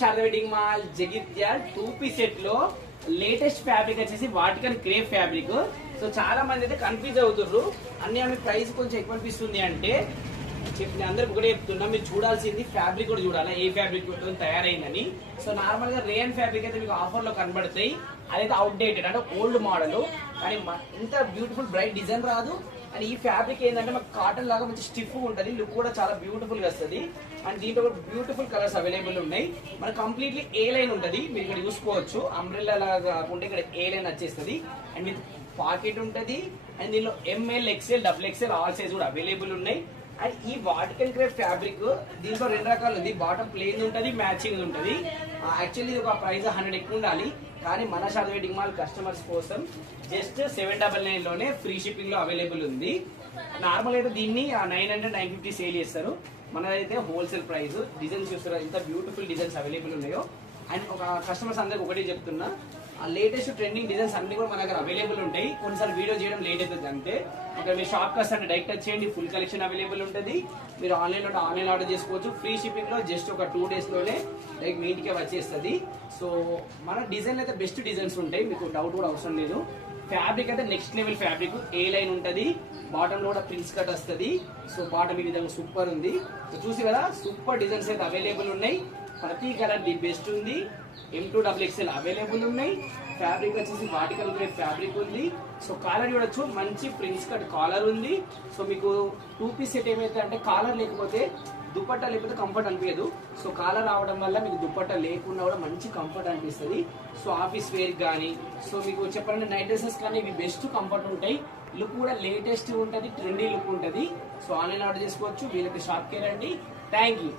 Sharada wedding mall Jagtial 2 piece set లో latest fabric వచ్చేసి Vatican crepe fabric. So చాలా మంది అయితే కన్ఫ్యూజ్ అవుతుర్రు, ఆమె ప్రైస్ కొంచెం ఎక్కువ అనిపిస్తుంది అంటే చెప్పిన అందరికి ఒకటే చెప్తున్నా, మీరు చూడాల్సింది ఫ్యాబ్రిక్ కూడా చూడాలి, ఏ ఫ్యాబ్రిక్ తయారైందని. సో నార్మల్ గా రేయన్ ఫ్యాబ్రిక్ అయితే మీకు ఆఫర్ లో కనబడతాయి, అదైతే అవుట్ డేటెడ్ అంటే ఓల్డ్ మోడల్. కానీ ఇంత బ్యూటిఫుల్ బ్రైట్ డిజైన్ రాదు. అండ్ ఈ ఫ్యాబ్రిక్ ఏంటంటే మాకు కాటన్ లాగా మంచి స్టిఫ్ ఉంటుంది, లుక్ కూడా చాలా బ్యూటిఫుల్ గా వస్తుంది. అండ్ దీంట్లో కూడా బ్యూటిఫుల్ కలర్స్ అవైలబుల్ ఉన్నాయి. మనకు కంప్లీట్లీ ఏ లైన్ ఉంటుంది, మీరు ఇక్కడ చూసుకోవచ్చు. అంబ్రెల్లా లాగా కాకుండా ఇక్కడ ఏ లైన్ వచ్చేస్తుంది. అండ్ మీకు పాకెట్ ఉంటుంది. అండ్ దీనిలో ML, XL, XXL all size కూడా అవైలబుల్ ఉన్నాయి. అండ్ ఈ వాటికన్ క్రేప్ ఫ్యాబ్రిక్ దీంట్లో 2 రకాలు ఉంది, బాటమ్ ప్లెయిన్ ఉంటుంది, మ్యాచింగ్ ఉంటుంది. యాక్చువల్లీ ఇది ఒక ప్రైస్ 100 ఎక్కువ ఉండాలి, కానీ మన శారదా వెడ్డింగ్ మాల్ కస్టమర్స్ కోసం జస్ట్ 799 లోనే ఫ్రీ షిప్పింగ్ లో అవైలబుల్ ఉంది. నార్మల్ అయితే దీన్ని 900, 950 సేల్ చేస్తారు, మనదైతే హోల్సేల్ ప్రైస్. డిజైన్స్ చూస్తారు ఎంత బ్యూటిఫుల్ డిజైన్స్ అవైలబుల్ ఉన్నాయో. అండ్ ఒక కస్టమర్స్ అందరికి ఒకటి చెప్తున్నా, ఆ లేటెస్ట్ ట్రెండింగ్ డిజైన్స్ అన్ని కూడా మన దగ్గర అవైలబుల్ ఉంటాయి. కొన్నిసార్లు వీడియో చేయడం లేట్ అవుతుంది అంతే. ఒకవేళ మీరు షాప్ కి వస్తే డైరెక్ట్ టచ్ చేయండి, ఫుల్ కలెక్షన్ అవైలబుల్ ఉంటుంది. మీరు ఆన్లైన్ ఆర్డర్ చేసుకోవచ్చు. ఫ్రీ షిప్పింగ్ లో జస్ట్ ఒక 2 days లోనే డైరెక్ట్ మీ ఇంటికే వచ్చేస్తుంది. సో మన డిజైన్ అయితే బెస్ట్ డిజైన్స్ ఉంటాయి, మీకు డౌట్ కూడా అవసరం లేదు. ఫ్యాబ్రిక్ అయితే నెక్స్ట్ లెవెల్ ఫ్యాబ్రిక్, ఏ లైన్ ఉంటుంది, బాటమ్ లో కూడా ప్రిన్స్ కట్ వస్తుంది. సో బాటమ్ ఈ విధంగా సూపర్ ఉంది. సో చూసి కదా సూపర్ డిజైన్స్ అయితే అవైలబుల్ ఉన్నాయి. ప్రతి కలర్ ది బెస్ట్ ఉంది. M2 XXL అవైలబుల్ ఉన్నాయి. ఫ్యాబ్రిక్ వచ్చేసి వాటికల్ గ్రేప్ ఫ్యాబ్రిక్ ఉంది. సో కాలర్ చూడొచ్చు, మంచి ప్రిన్స్ కట్ కాలర్ ఉంది. సో మీకు 2 పీస్ సెట్ ఏమైతే అంటే కాలర్ లేకపోతే దుపట్టా లేకపోతే కంఫర్ట్ అనిపించదు. సో కాలర్ రావడం వల్ల మీకు దుపట్టా లేకుండా కూడా మంచి కంఫర్ట్ అనిపిస్తుంది. సో ఆఫీస్ వేర్ కానీ, సో మీకు చెప్పాలంటే నైట్ డ్రెస్సెస్ కానీ ఇవి బెస్ట్ కంఫర్ట్ ఉంటాయి. లుక్ కూడా లేటెస్ట్ ఉంటుంది, ట్రెండీ లుక్ ఉంటుంది. సో ఆన్లైన్ ఆర్డర్ చేసుకోవచ్చు. వీళ్ళకి షాప్కి రండి. Thank you.